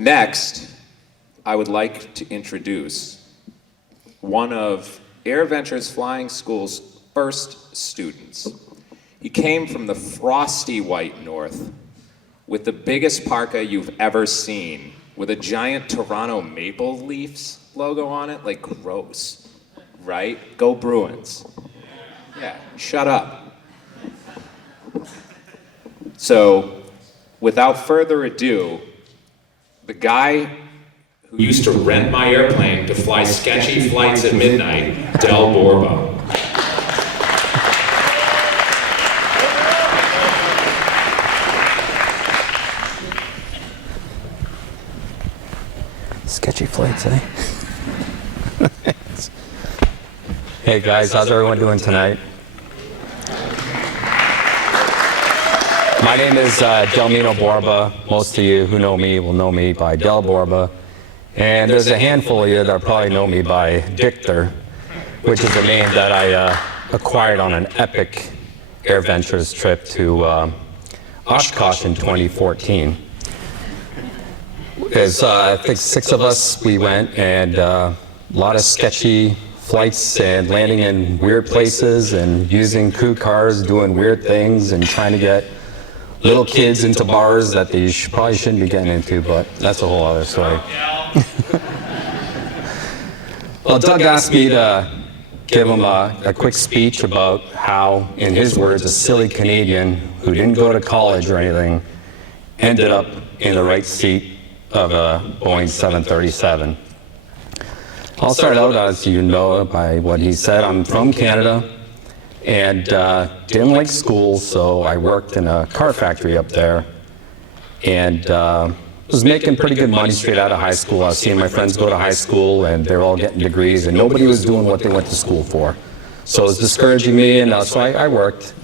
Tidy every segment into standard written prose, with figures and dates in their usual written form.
Next, I would like to introduce one of AirVentures Flying School's first students. He came from the frosty white north with the biggest parka you've ever seen, with a giant Toronto Maple Leafs logo on it. Like, gross, right? Go Bruins. Yeah, shut up. So, without further ado, the guy who used to rent my airplane to fly sketchy flights at midnight, Del Borba. Sketchy flights, eh? Hey guys, how's everyone doing tonight? My name is Delmino Borba. Most of you who know me will know me by Del Borba. And there's a handful of you that probably know me by Dictor, which is a name that I acquired on an epic AirVentures trip to Oshkosh in 2014. There's, I think, 6 of us, we went, and a lot of sketchy flights and landing in weird places and using crew cars, doing weird things and trying to get little kids into bars that they probably shouldn't be getting into, but that's a whole other story. Well, Doug asked me to give him a quick speech about how, in his words, a silly Canadian who didn't go to college or anything ended up in the right seat of a Boeing 737. I'll start out, as you know, by what he said. I'm from Canada and didn't like school, so I worked in a car factory up there and was making pretty good money straight out of high school. I was seeing my friends go to high school and they're all getting degrees and nobody was doing what they went to school for. So it was discouraging me, and so I worked,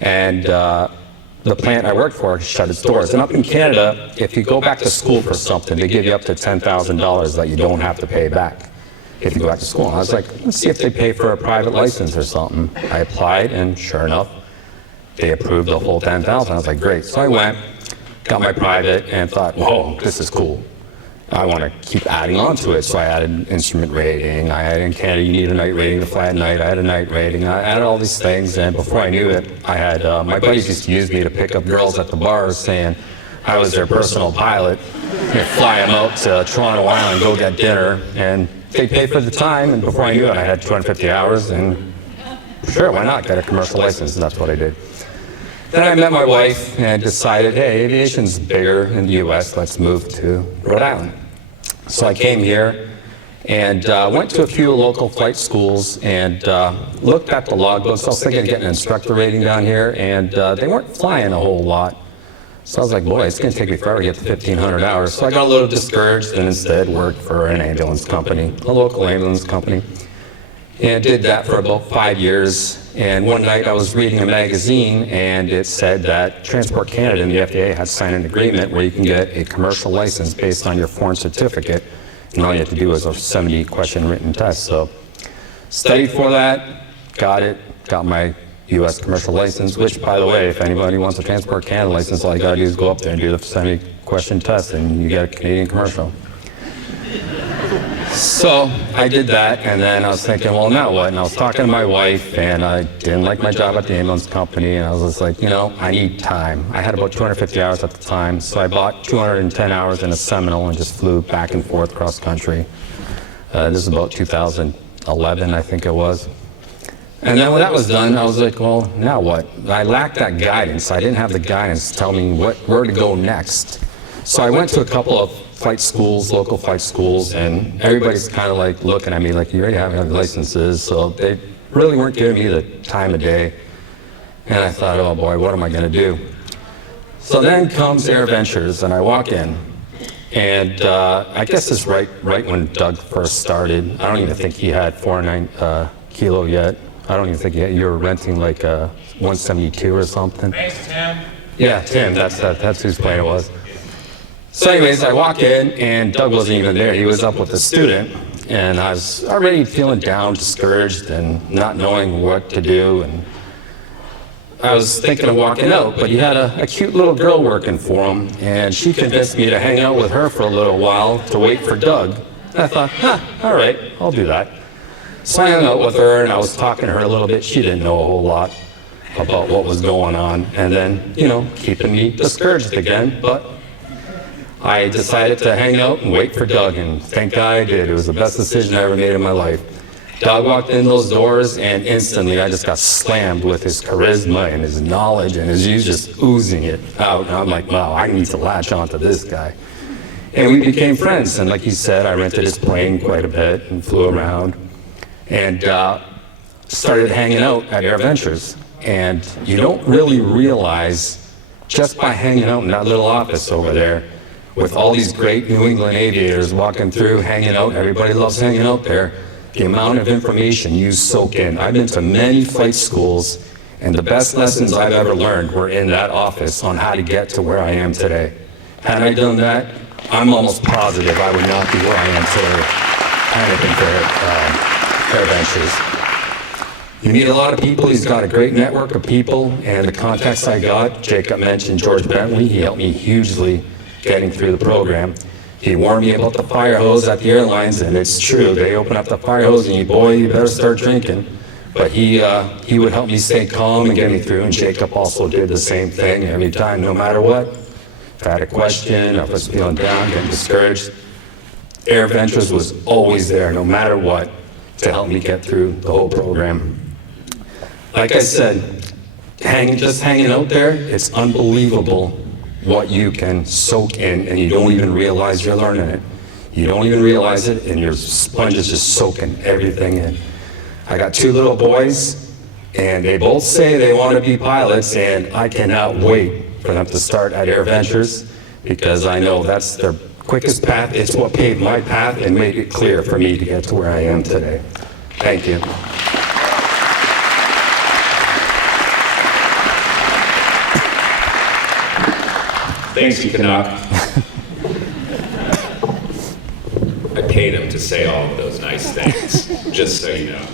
and the plant I worked for shut its doors. And up in Canada, if you go back to school for something, they give you up to $10,000 that you don't have to pay back if you go back to school. And I was like, let's see if they pay for a private license or something. I applied, and sure enough, they approved the whole $10,000. I was like, great. So I went, got my private, and thought, whoa, this is cool. I want to keep adding on to it. So I added instrument rating. I had in Canada, you need a night rating to fly at night. I had a night rating. I added all these things, and before I knew it, I had, my buddies used to use me to pick up girls at the bars saying I was their personal pilot. I'd fly them out to Toronto Island, go get dinner, and they paid for the time, and before I knew it, I had 250 hours, and sure, why not get a commercial license, and that's what I did. Then I met my wife and decided, hey, aviation's bigger in the US, let's move to Rhode Island. So I came here and went to a few local flight schools and looked at the logbooks. I was thinking of getting an instructor rating down here, and they weren't flying a whole lot. So I was like, boy, it's going to take me forever to get to 1,500 hours. So I got a little discouraged and instead worked for an ambulance company, a local ambulance company, and did that for about 5 years. And one night I was reading a magazine, and it said that Transport Canada and the FAA had signed an agreement where you can get a commercial license based on your foreign certificate, and all you have to do is a 70-question written test. So studied for that, got it, got my U.S. commercial license, which, by the way, if anybody wants a Transport Canada license, all you gotta do is go up there and do the 70-question test, and you get a Canadian commercial. So I did that, and then I was thinking, well, now what? And I was talking to my wife, and I didn't like my job at the ambulance company, and I was just like, you know, I need time. I had about 250 hours at the time, so I bought 210 hours in a Seminole and just flew back and forth cross country. This is about 2011, I think it was. And then when that was done, I was like, well, now what? I lacked that guidance. I didn't have the guidance to tell me where to go next. So I went to a couple of flight schools, local flight schools, and everybody's kind of like looking at me like, you already have licenses. So they really weren't giving me the time of day. And I thought, oh boy, what am I going to do? So then comes AirVentures, and I walk in. And I guess it's right when Doug first started. I don't even think he had 409 kilo yet. I don't even think you were renting like a 172 or something. Thanks, Tim. Yeah, Tim, that's whose plane it was. So anyways, I walk in, and Doug wasn't even there. He was up with a student, and I was already feeling down, discouraged, and not knowing what to do. And I was thinking of walking out, but he had a cute little girl working for him, and she convinced me to hang out with her for a little while to wait for Doug. And I thought, all right, I'll do that. So I hung out with her, and I was talking to her a little bit. She didn't know a whole lot about what was going on, and then, keeping me discouraged again, but I decided to hang out and wait for Doug, and thank God I did. It was the best decision I ever made in my life. Doug walked in those doors, and instantly I just got slammed with his charisma and his knowledge, and he was just oozing it out. And I'm like, wow, I need to latch onto this guy. And we became friends, and like he said, I rented his plane quite a bit and flew around, and started hanging out at AirVentures. And you don't really realize, just by hanging out in that little office over there, with all these great New England aviators walking through, hanging out, everybody loves hanging out there, the amount of information you soak in. I've been to many flight schools, and the best lessons I've ever learned were in that office on how to get to where I am today. Had I done that, I'm almost positive I would not be where I am today, panicking for AirVentures. You meet a lot of people. He's got a great network of people, and the contacts I got, Jacob mentioned George Bentley. He helped me hugely getting through the program. He warned me about the fire hose at the airlines, and it's true. They open up the fire hose, and you better start drinking. But he would help me stay calm and get me through, and Jacob also did the same thing every time, no matter what. If I had a question, if I was feeling down, getting discouraged, AirVentures was always there, no matter what, to help me get through the whole program. Like I said, just hanging out there, it's unbelievable what you can soak in, and you don't even realize you're learning it. You don't even realize it, and your sponge is just soaking everything in. I got 2 little boys, and they both say they want to be pilots, and I cannot wait for them to start at AirVentures, because I know that's their quickest path. It's what paved my path and made it clear for me to get to where I am today. Thank you. Thanks, you Canuck. I paid him to say all of those nice things, just so you know.